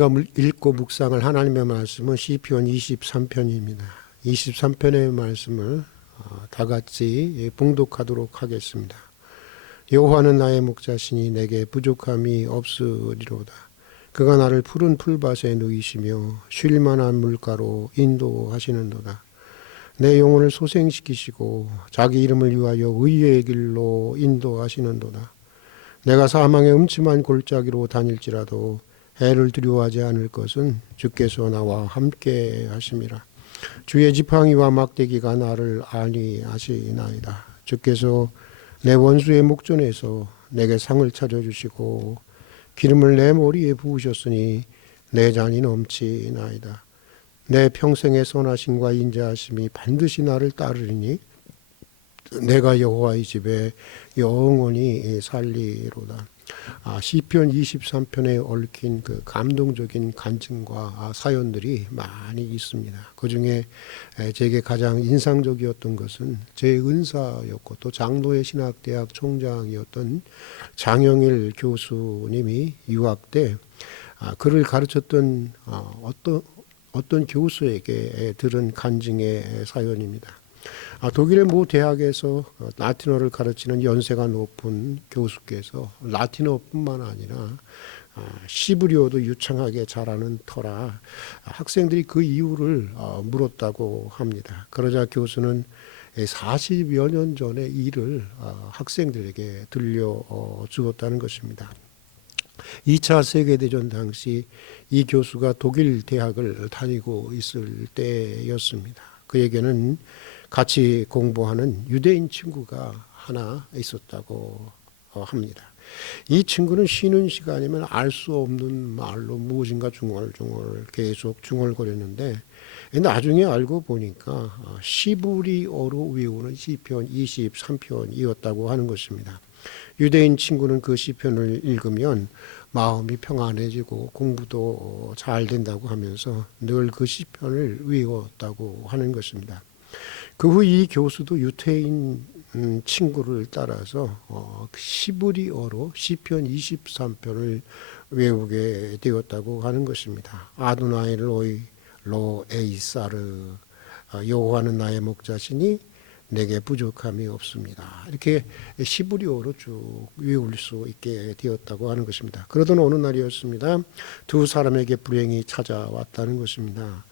우리가 읽고 묵상할 하나님의 말씀은 시편 23편입니다. 23편의 말씀을 다 같이 봉독하도록 하겠습니다. 여호와는 나의 목자시니 내게 부족함이 없으리로다. 그가 나를 푸른 풀밭에 누이시며 쉴 만한 물가로 인도하시는도다. 내 영혼을 소생시키시고 자기 이름을 위하여 의의 길로 인도하시는도다. 내가 사망의 음침한 골짜기로 다닐지라도 해를 두려워하지 않을 것은 주께서 나와 함께 하심이라. 주의 지팡이와 막대기가 나를 안위하시나이다. 주께서 내 원수의 목전에서 내게 상을 차려주시고 기름을 내 머리에 부으셨으니 내 잔이 넘치나이다. 내 평생의 선하심과 인자하심이 반드시 나를 따르리니 내가 여호와의 집에 영원히 살리로다. 시편 23편에 얽힌 그 감동적인 간증과 사연들이 많이 있습니다. 그 중에 제게 가장 인상적이었던 것은 제 은사였고 또 장로의 신학대학 총장이었던 장영일 교수님이 유학 때 그를 가르쳤던 어떤 교수에게 들은 간증의 사연입니다. 독일의 모 대학에서 라틴어를 가르치는 연세가 높은 교수께서 라틴어뿐만 아니라 시브리어도 유창하게 잘하는 터라 학생들이 그 이유를 물었다고 합니다. 그러자 교수는 40여 년 전의 일을 학생들에게 들려주었다는 것입니다. 2차 세계대전 당시 이 교수가 독일 대학을 다니고 있을 때였습니다. 그에게는 같이 공부하는 유대인 친구가 하나 있었다고 합니다. 이 친구는 쉬는 시간이면 알 수 없는 말로 무엇인가 중얼중얼 계속 중얼거렸는데 나중에 알고 보니까 시브리어로 외우는 시편 23편이었다고 하는 것입니다. 유대인 친구는 그 시편을 읽으면 마음이 평안해지고 공부도 잘 된다고 하면서 늘 그 시편을 외웠다고 하는 것입니다. 그 후 이 교수도 유태인 친구를 따라서 시브리어로 시편 23편을 외우게 되었다고 하는 것입니다. 아도나이 로 에이사르, 여호와는 나의 목자시니 내게 부족함이 없습니다. 이렇게 시브리어로 쭉 외울 수 있게 되었다고 하는 것입니다. 그러던 어느 날이었습니다. 두 사람에게 불행이 찾아왔다는 것입니다.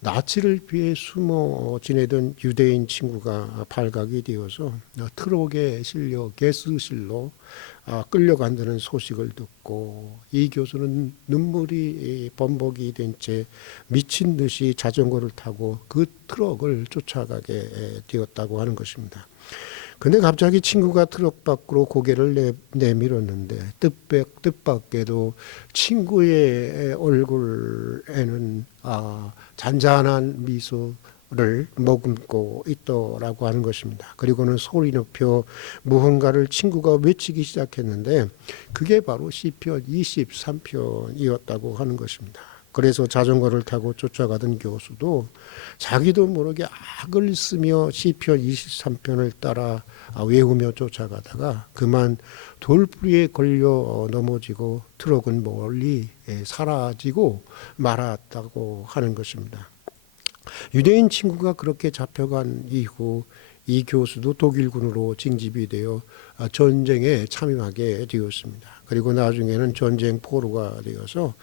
나치를 피해 숨어 지내던 유대인 친구가 발각이 되어서 트럭에 실려 가스실로 끌려간다는 소식을 듣고 이 교수는 눈물이 범벅이 된 채 미친 듯이 자전거를 타고 그 트럭을 쫓아가게 되었다고 하는 것입니다. 근데 갑자기 친구가 트럭 밖으로 고개를 내밀었는데 뜻밖에도 친구의 얼굴에는 잔잔한 미소를 머금고 있더라고 하는 것입니다. 그리고는 소리 높여 무언가를 친구가 외치기 시작했는데 그게 바로 시편 23편이었다고 하는 것입니다. 그래서 자전거를 타고 쫓아가던 교수도 자기도 모르게 악을 쓰며 시편 23편을 따라 외우며 쫓아가다가 그만 돌부리에 걸려 넘어지고 트럭은 멀리 사라지고 말았다고 하는 것입니다. 유대인 친구가 그렇게 잡혀간 이후 이 교수도 독일군으로 징집이 되어 전쟁에 참여하게 되었습니다. 그리고 나중에는 전쟁 포로가 되어서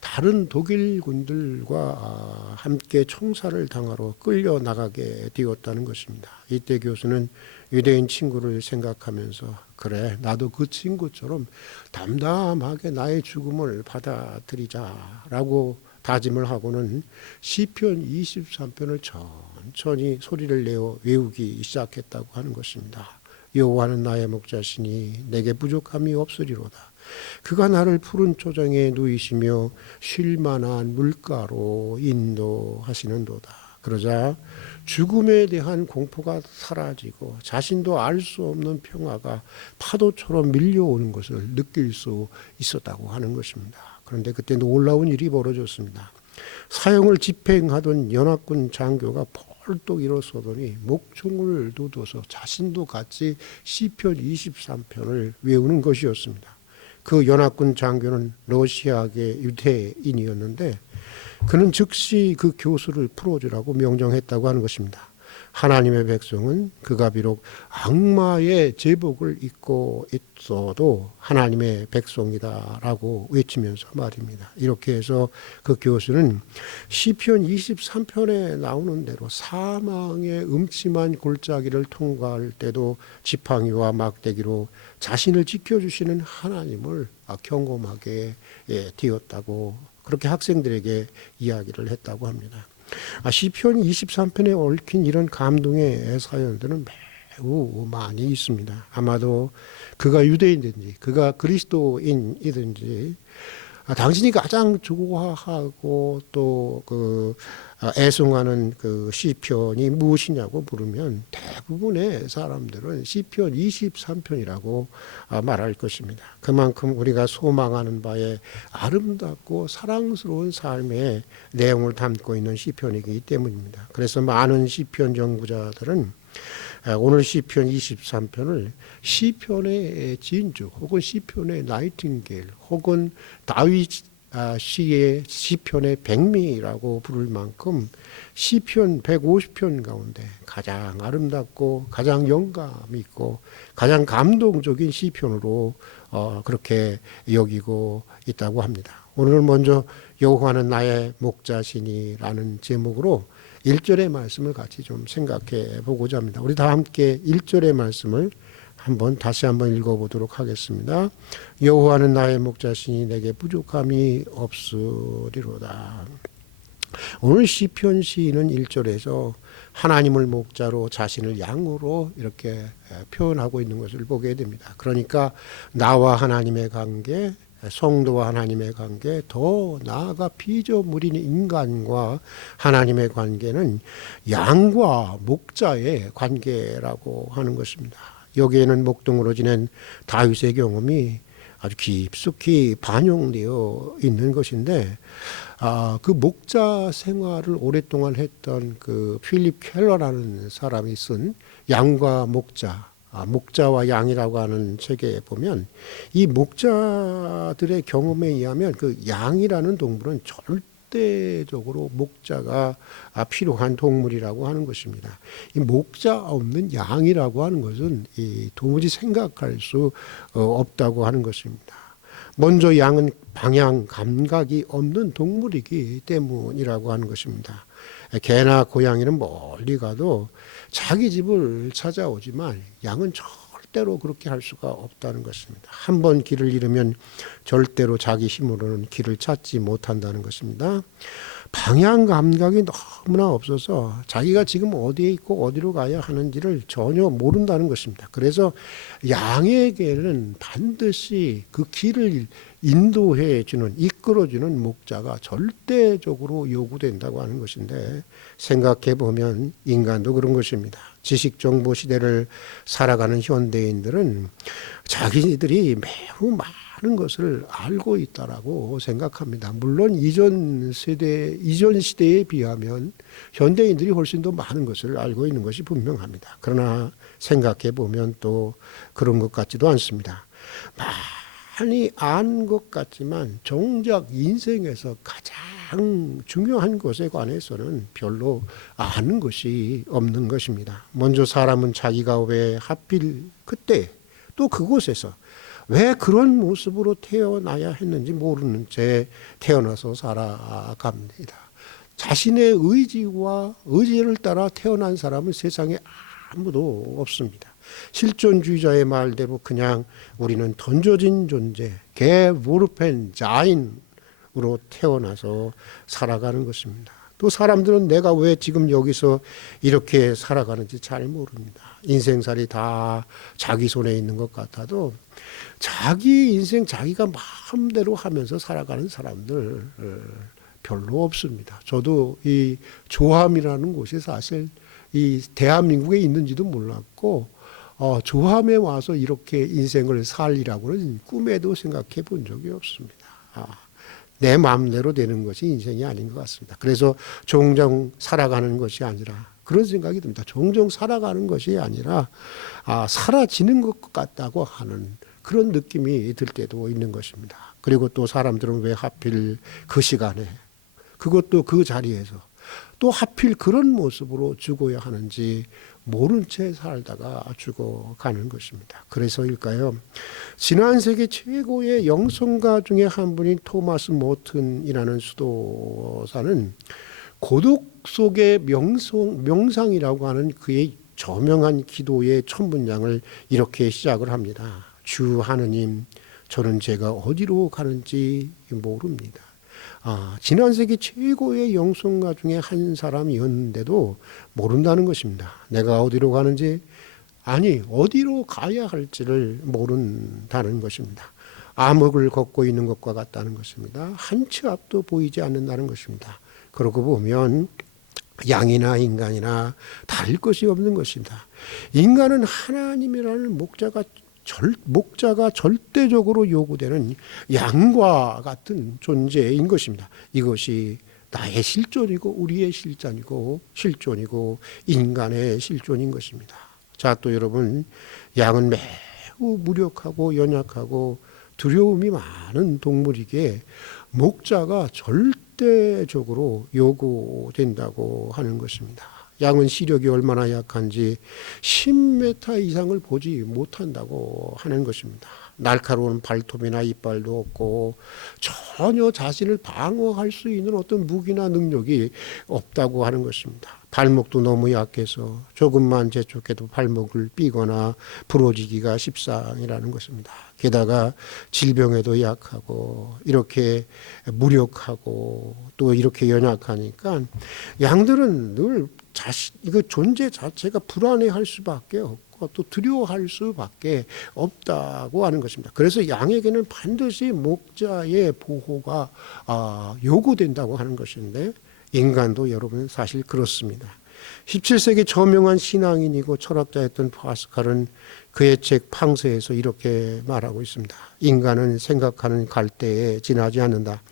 다른 독일군들과 함께 총살을 당하러 끌려나가게 되었다는 것입니다. 이때 교수는 유대인 친구를 생각하면서 그래 나도 그 친구처럼 담담하게 나의 죽음을 받아들이자라고 다짐을 하고는 시편 23편을 천천히 소리를 내어 외우기 시작했다고 하는 것입니다. 여호와는 나의 목자시니 내게 부족함이 없으리로다. 그가 나를 푸른 초장에 누이시며 쉴 만한 물가로 인도하시는도다. 그러자 죽음에 대한 공포가 사라지고 자신도 알 수 없는 평화가 파도처럼 밀려오는 것을 느낄 수 있었다고 하는 것입니다. 그런데 그때 놀라운 일이 벌어졌습니다. 사형을 집행하던 연합군 장교가 벌떡 일어서더니 목총을 돋워서 자신도 같이 시편 23편을 외우는 것이었습니다. 그 연합군 장교는 러시아계 유대인이었는데 그는 즉시 그 교수를 풀어주라고 명령했다고 하는 것입니다. 하나님의 백성은 그가 비록 악마의 제복을 입고 있어도 하나님의 백성이다라고 외치면서 말입니다. 이렇게 해서 그 교수는 시편 23편에 나오는 대로 사망의 음침한 골짜기를 통과할 때도 지팡이와 막대기로 자신을 지켜주시는 하나님을 경험하게 되었다고 그렇게 학생들에게 이야기를 했다고 합니다. 시편 23편에 얽힌 이런 감동의 사연들은 매우 많이 있습니다. 아마도 그가 유대인이든지 그가 그리스도인이든지 당신이 가장 좋아하고 또 애송하는 그 시편이 무엇이냐고 물으면 대부분의 사람들은 시편 23편이라고 말할 것입니다. 그만큼 우리가 소망하는 바에 아름답고 사랑스러운 삶의 내용을 담고 있는 시편이기 때문입니다. 그래서 많은 시편 연구자들은 오늘 시편 23편을 시편의 진주 혹은 시편의 나이팅게일 혹은 다윗 시의 시편의 백미라고 부를 만큼 시편 150편 가운데 가장 아름답고 가장 영감 있고 가장 감동적인 시편으로 그렇게 여기고 있다고 합니다. 오늘 먼저 여호와는 나의 목자시니라는 제목으로 1절의 말씀을 같이 좀 생각해 보고자 합니다. 우리 다 함께 1절의 말씀을 다시 한번 읽어보도록 하겠습니다. 여호와는 나의 목자시니 내게 부족함이 없으리로다. 오늘 시편 시인은 1절에서 하나님을 목자로 자신을 양으로 이렇게 표현하고 있는 것을 보게 됩니다. 그러니까 나와 하나님의 관계, 성도와 하나님의 관계, 더 나아가 피조물인 인간과 하나님의 관계는 양과 목자의 관계라고 하는 것입니다. 여기에는 목동으로 지낸 다윗의 경험이 아주 깊숙이 반영되어 있는 것인데 그 목자 생활을 오랫동안 했던 그 필립 켈러라는 사람이 쓴 양과 목자, 목자와 양이라고 하는 책에 보면 이 목자들의 경험에 의하면 그 양이라는 동물은 절대적으로 목자가 필요한 동물이라고 하는 것입니다. 이 목자 없는 양이라고 하는 것은 도무지 생각할 수 없다고 하는 것입니다. 먼저 양은 방향 감각이 없는 동물이기 때문이라고 하는 것입니다. 개나 고양이는 멀리 가도 자기 집을 찾아오지만 양은 절대로 그렇게 할 수가 없다는 것입니다. 한 번 길을 잃으면 절대로 자기 힘으로는 길을 찾지 못한다는 것입니다. 방향 감각이 너무나 없어서 자기가 지금 어디에 있고 어디로 가야 하는지를 전혀 모른다는 것입니다. 그래서 양에게는 반드시 그 길을 인도해 주는, 이끌어 주는 목자가 절대적으로 요구된다고 하는 것인데, 생각해 보면 인간도 그런 것입니다. 지식 정보 시대를 살아가는 현대인들은 자기들이 매우 많은 것을 알고 있다라고 생각합니다. 물론 이전 시대에 비하면 현대인들이 훨씬 더 많은 것을 알고 있는 것이 분명합니다. 그러나 생각해 보면 또 그런 것 같지도 않습니다. 많이 안 것 같지만 정작 인생에서 가장 중요한 것에 관해서는 별로 아는 것이 없는 것입니다. 먼저 사람은 자기가 왜 하필 그때 또 그곳에서 왜 그런 모습으로 태어나야 했는지 모르는 채 태어나서 살아갑니다. 자신의 의지를 따라 태어난 사람은 세상에 아무도 없습니다. 실존주의자의 말대로 그냥 우리는 던져진 존재, 게보르펜 자인으로 태어나서 살아가는 것입니다. 또 사람들은 내가 왜 지금 여기서 이렇게 살아가는지 잘 모릅니다. 인생살이 다 자기 손에 있는 것 같아도 자기 인생 자기가 마음대로 하면서 살아가는 사람들 별로 없습니다. 저도 이 조함이라는 곳이 사실 이 대한민국에 있는지도 몰랐고 조함에 와서 이렇게 인생을 살리라고는 꿈에도 생각해 본 적이 없습니다. 내 마음대로 되는 것이 인생이 아닌 것 같습니다. 그래서 종종 살아가는 것이 아니라 그런 생각이 듭니다. 종종 살아가는 것이 아니라 사라지는 것 같다고 하는 그런 느낌이 들 때도 있는 것입니다. 그리고 또 사람들은 왜 하필 그 시간에, 그것도 그 자리에서 또 하필 그런 모습으로 죽어야 하는지 모른 채 살다가 죽어가는 것입니다. 그래서일까요? 지난 세기 최고의 영성가 중에 한 분인 토마스 모튼이라는 수도사는 고독 속의 명상이라고 하는 그의 저명한 기도의 첫 문장을 이렇게 시작을 합니다. 주 하느님, 저는 제가 어디로 가는지 모릅니다. 지난 세기 최고의 영성가 중에 한 사람이었는데도 모른다는 것입니다. 내가 어디로 가는지, 아니 어디로 가야 할지를 모른다는 것입니다. 암흑을 걷고 있는 것과 같다는 것입니다. 한 치 앞도 보이지 않는다는 것입니다. 그러고 보면 양이나 인간이나 다를 것이 없는 것입니다. 인간은 하나님이라는 목자가 절대적으로 요구되는 양과 같은 존재인 것입니다. 이것이 나의 실존이고 우리의 실존이고 인간의 실존인 것입니다. 자, 또 여러분, 양은 매우 무력하고 연약하고 두려움이 많은 동물이기에 목자가 절대적으로 요구된다고 하는 것입니다. 양은 시력이 얼마나 약한지 10m 이상을 보지 못한다고 하는 것입니다. 날카로운 발톱이나 이빨도 없고 전혀 자신을 방어할 수 있는 어떤 무기나 능력이 없다고 하는 것입니다. 발목도 너무 약해서 조금만 재촉해도 발목을 삐거나 부러지기가 십상이라는 것입니다. 게다가 질병에도 약하고 이렇게 무력하고 또 이렇게 연약하니까 양들은 늘 이거 존재 자체가 불안해할 수밖에 없고 또 두려워할 수밖에 없다고 하는 것입니다. 그래서 양에게는 반드시 목자의 보호가 요구된다고 하는 것인데 인간도 여러분 사실 그렇습니다. 17세기 저명한 신앙인이고 철학자였던 파스칼은 그의 책 팡세에서 이렇게 말하고 있습니다. 인간은 생각하는 갈대에 지나지 않는다.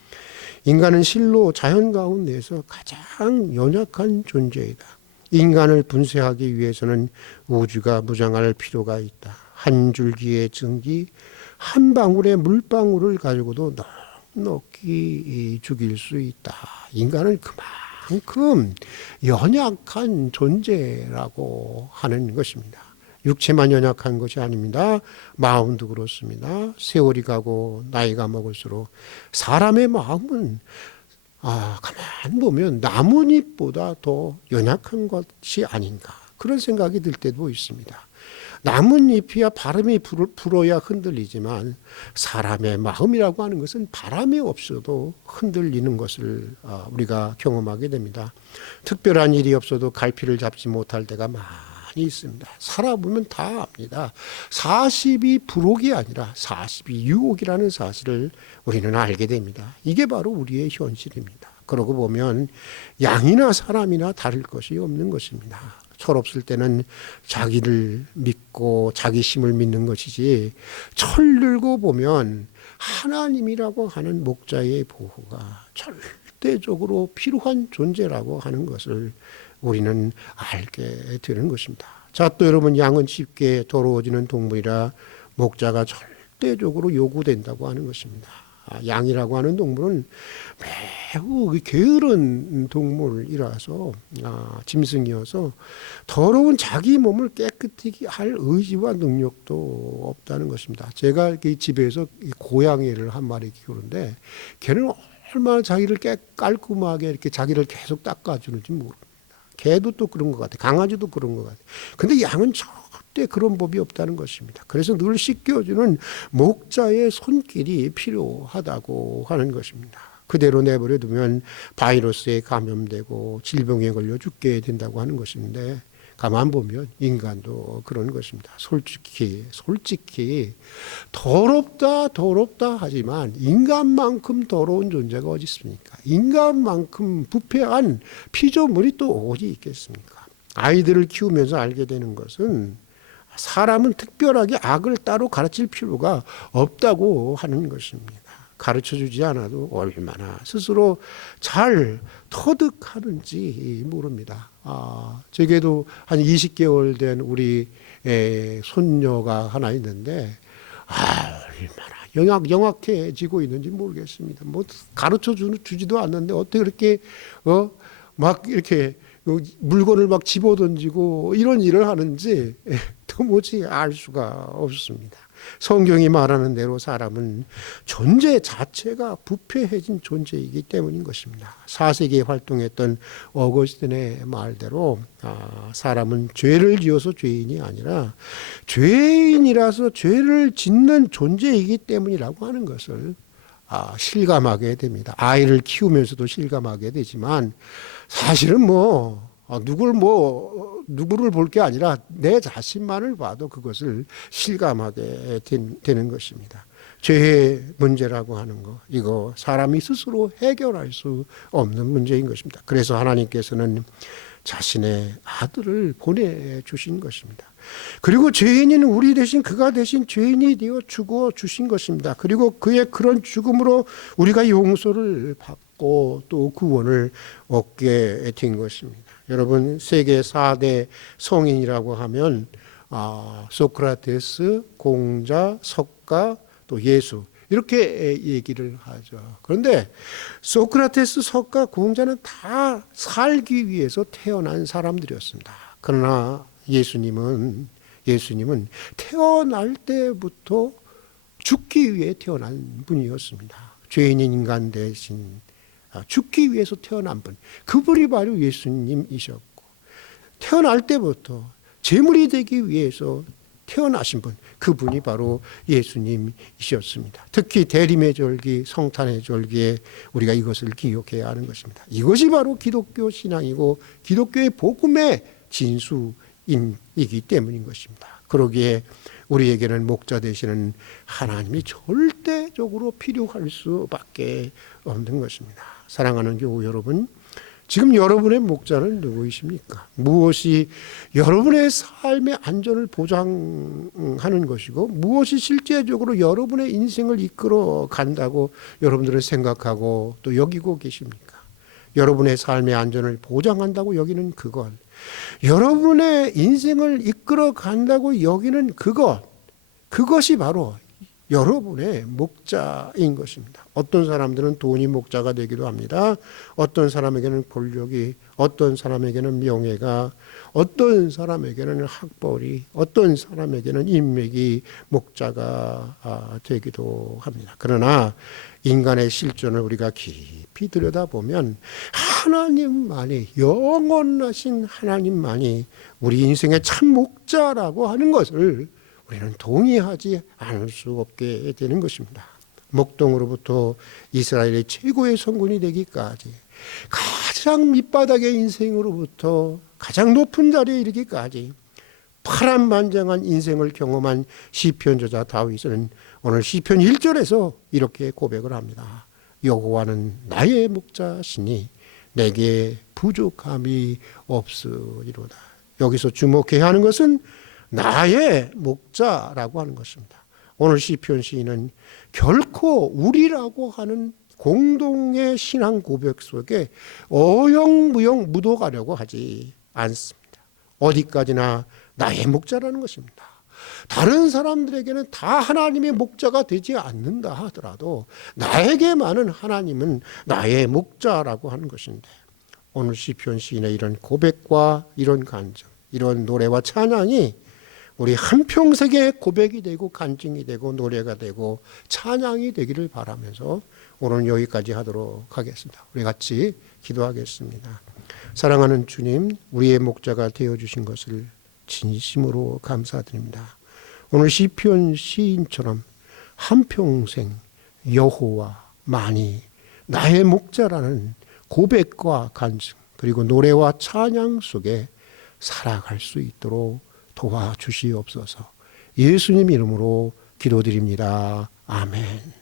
인간은 실로 자연 가운데에서 가장 연약한 존재이다. 인간을 분쇄하기 위해서는 우주가 무장할 필요가 있다. 한 줄기의 증기, 한 방울의 물방울을 가지고도 넉넉히 죽일 수 있다. 인간은 그만큼 연약한 존재라고 하는 것입니다. 육체만 연약한 것이 아닙니다. 마음도 그렇습니다. 세월이 가고 나이가 먹을수록 사람의 마음은 가만 보면 나뭇잎보다 더 연약한 것이 아닌가 그런 생각이 들 때도 있습니다. 나뭇잎이야 바람이 불어야 흔들리지만 사람의 마음이라고 하는 것은 바람이 없어도 흔들리는 것을 우리가 경험하게 됩니다. 특별한 일이 없어도 갈피를 잡지 못할 때가 많이 있습니다. 살아보면 다 압니다. 40이 불혹이 아니라 40이 유혹이라는 사실을 우리는 알게 됩니다. 이게 바로 우리의 현실입니다. 그러고 보면 양이나 사람이나 다를 것이 없는 것입니다. 철없을 때는 자기를 믿고 자기 힘을 믿는 것이지 철들고 보면 하나님이라고 하는 목자의 보호가 절대적으로 필요한 존재라고 하는 것을 우리는 알게 되는 것입니다. 자, 또 여러분, 양은 쉽게 더러워지는 동물이라 목자가 절대적으로 요구된다고 하는 것입니다. 양이라고 하는 동물은 매우 게으른 동물이라서 짐승이어서 더러운 자기 몸을 깨끗이 할 의지와 능력도 없다는 것입니다. 제가 집에서 고양이를 한 마리 키우는데 걔는 얼마나 자기를 깔끔하게 이렇게 자기를 계속 닦아주는지 모릅니다. 개도 또 그런 것 같아요. 강아지도 그런 것 같아요. 근데 양은 절대 그런 법이 없다는 것입니다. 그래서 늘 씻겨주는 목자의 손길이 필요하다고 하는 것입니다. 그대로 내버려 두면 바이러스에 감염되고 질병에 걸려 죽게 된다고 하는 것인데 가만 보면 인간도 그런 것입니다. 솔직히 더럽다 하지만 인간만큼 더러운 존재가 어디 있습니까? 인간만큼 부패한 피조물이 또 어디 있겠습니까? 아이들을 키우면서 알게 되는 것은 사람은 특별하게 악을 따로 가르칠 필요가 없다고 하는 것입니다. 가르쳐주지 않아도 얼마나 스스로 잘 터득하는지 모릅니다. 제게도 한 20개월 된 우리 손녀가 하나 있는데 얼마나 영악해지고 있는지 모르겠습니다. 뭐 가르쳐 주지도 않는데 어떻게 그렇게 막 이렇게 물건을 막 집어던지고 이런 일을 하는지 도무지 알 수가 없습니다. 성경이 말하는 대로 사람은 존재 자체가 부패해진 존재이기 때문인 것입니다. 4세기에 활동했던 어거스틴의 말대로 사람은 죄를 지어서 죄인이 아니라 죄인이라서 죄를 짓는 존재이기 때문이라고 하는 것을 실감하게 됩니다. 아이를 키우면서도 실감하게 되지만 사실은 누구를 볼 게 아니라 내 자신만을 봐도 그것을 실감하게 되는 것입니다. 죄의 문제라고 하는 거, 이거 사람이 스스로 해결할 수 없는 문제인 것입니다. 그래서 하나님께서는 자신의 아들을 보내주신 것입니다. 그리고 죄인인 우리 대신 그가 대신 죄인이 되어 죽어 주신 것입니다. 그리고 그의 그런 죽음으로 우리가 용서를 받고 또 구원을 얻게 된 것입니다. 여러분, 세계 4대 성인이라고 하면 소크라테스, 공자, 석가, 또 예수 이렇게 얘기를 하죠. 그런데 소크라테스, 석가, 공자는 다 살기 위해서 태어난 사람들이었습니다. 그러나 예수님은 태어날 때부터 죽기 위해 태어난 분이었습니다. 죄인인 인간 대신 죽기 위해서 태어난 분, 그분이 바로 예수님이셨고, 태어날 때부터 제물이 되기 위해서 태어나신 분, 그분이 바로 예수님이셨습니다. 특히 대림의 절기, 성탄의 절기에 우리가 이것을 기억해야 하는 것입니다. 이것이 바로 기독교 신앙이고 기독교의 복음의 진수이기 때문인 것입니다. 그러기에 우리에게는 목자 되시는 하나님이 절대적으로 필요할 수밖에 없는 것입니다. 사랑하는 교우 여러분, 지금 여러분의 목자는 누구이십니까? 무엇이 여러분의 삶의 안전을 보장하는 것이고 무엇이 실제적으로 여러분의 인생을 이끌어 간다고 여러분들은 생각하고 또 여기고 계십니까? 여러분의 삶의 안전을 보장한다고 여기는 그것, 여러분의 인생을 이끌어 간다고 여기는 그것이 바로 여러분의 목자인 것입니다. 어떤 사람들은 돈이 목자가 되기도 합니다. 어떤 사람에게는 권력이, 어떤 사람에게는 명예가, 어떤 사람에게는 학벌이, 어떤 사람에게는 인맥이 목자가 되기도 합니다. 그러나 인간의 실존을 우리가 깊이 들여다보면 하나님만이, 영원하신 하나님만이 우리 인생의 참 목자라고 하는 것을 우리는 동의하지 않을 수 없게 되는 것입니다. 목동으로부터 이스라엘의 최고의 성군이 되기까지, 가장 밑바닥의 인생으로부터 가장 높은 자리에 이르기까지 파란만장한 인생을 경험한 시편저자 다윗은 오늘 시편 1절에서 이렇게 고백을 합니다. 여호와는 나의 목자시니 내게 부족함이 없으리로다. 여기서 주목해야 하는 것은 나의 목자라고 하는 것입니다. 오늘 시편 시인은 결코 우리라고 하는 공동의 신앙 고백 속에 어영부영 묻어가려고 하지 않습니다. 어디까지나 나의 목자라는 것입니다. 다른 사람들에게는 다 하나님의 목자가 되지 않는다 하더라도 나에게만은 하나님은 나의 목자라고 하는 것인데, 오늘 시편 시인의 이런 고백과 이런 간증, 이런 노래와 찬양이 우리 한평생의 고백이 되고 간증이 되고 노래가 되고 찬양이 되기를 바라면서 오늘 여기까지 하도록 하겠습니다. 우리 같이 기도하겠습니다. 사랑하는 주님, 우리의 목자가 되어주신 것을 진심으로 감사드립니다. 오늘 시편 시인처럼 한평생 여호와만이 나의 목자라는 고백과 간증 그리고 노래와 찬양 속에 살아갈 수 있도록 도와주시옵소서. 예수님 이름으로 기도드립니다. 아멘.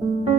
주